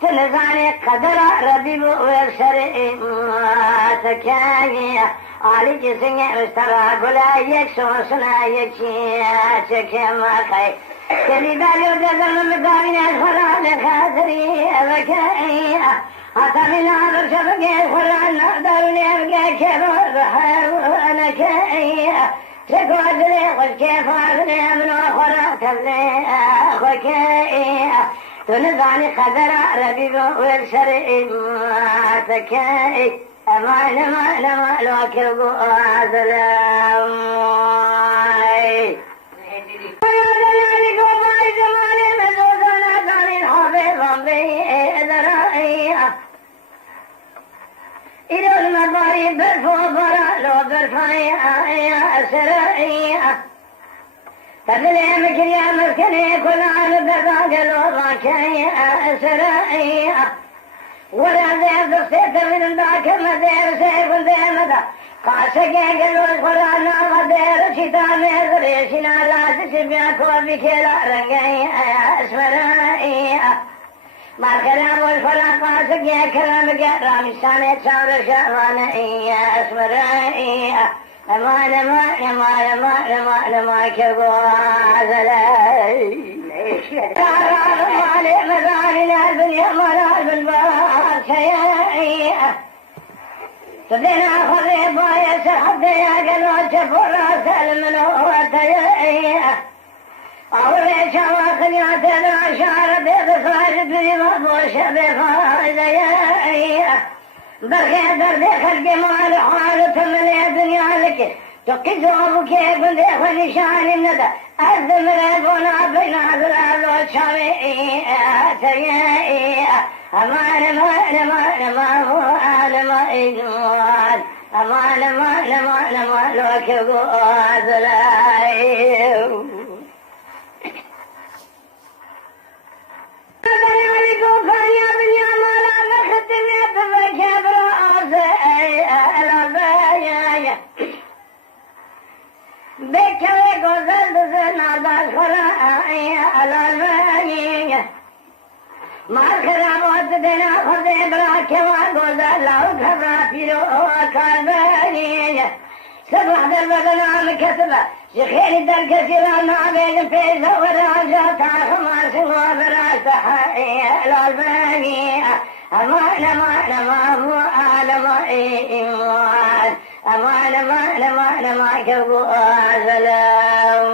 تلزاني قدر ربي ويرسل تكاية علي جسني مسترى قلا يكسو سنا يكشي ما خي كلي بالي وجزم مدارين الفران خاطري بكاية أتمنى برشبك الفران دارني أبقى كبر أنا كاية تقعدني والكيف عدني من أخرى تبني أخوكاية تنزعني قدر ربي ويرسل تكاية ما لوك السلام ويا وباي زماني مزوزنا ثاني حافظ بذرائية إلى المطاري بالفوفرة لو برفعي سرائية تبلي مكريا مسكني كل عرض قالوا راكي سرائية ولا ذيب الصيت من الباك مدير سيف الديمة قاسك قالوا القرآن مدير شتاء مدريشنا لا تشبيك وبكلا رقي اسفرائي ما كلام والفرق قاسك كلامك رامي ساني تصور شعواني اسفرائي لما كبوا زلي مالي مزارنا الدنيا مراد بالبار سيئة تدينا خذي باية سحب يا قلوة فرا سلم وتيئة أولي شواخن يعتدر عشارة بفاجد في مضوش بفاجد يئة برخي درد خلقي مال حالة من الدنيا لك تقيدوا كيف ذيخ نشان الندى الذمربنا بين هذا والشامي تيئي أمان ما هو ما إجوال أمان ما لوك بوازلاي بكرة قزل دزنا بخرائي على المانية ما خرابات دنا خذ براك وقزل لو خبر في روك المانية سبح دربنا مكتبة شخير درك سيرانا بين فيزا وراجع تاخما سوا براك حقي على المانية أمان ما هو عالم إيمان أمان ما كبوا زلام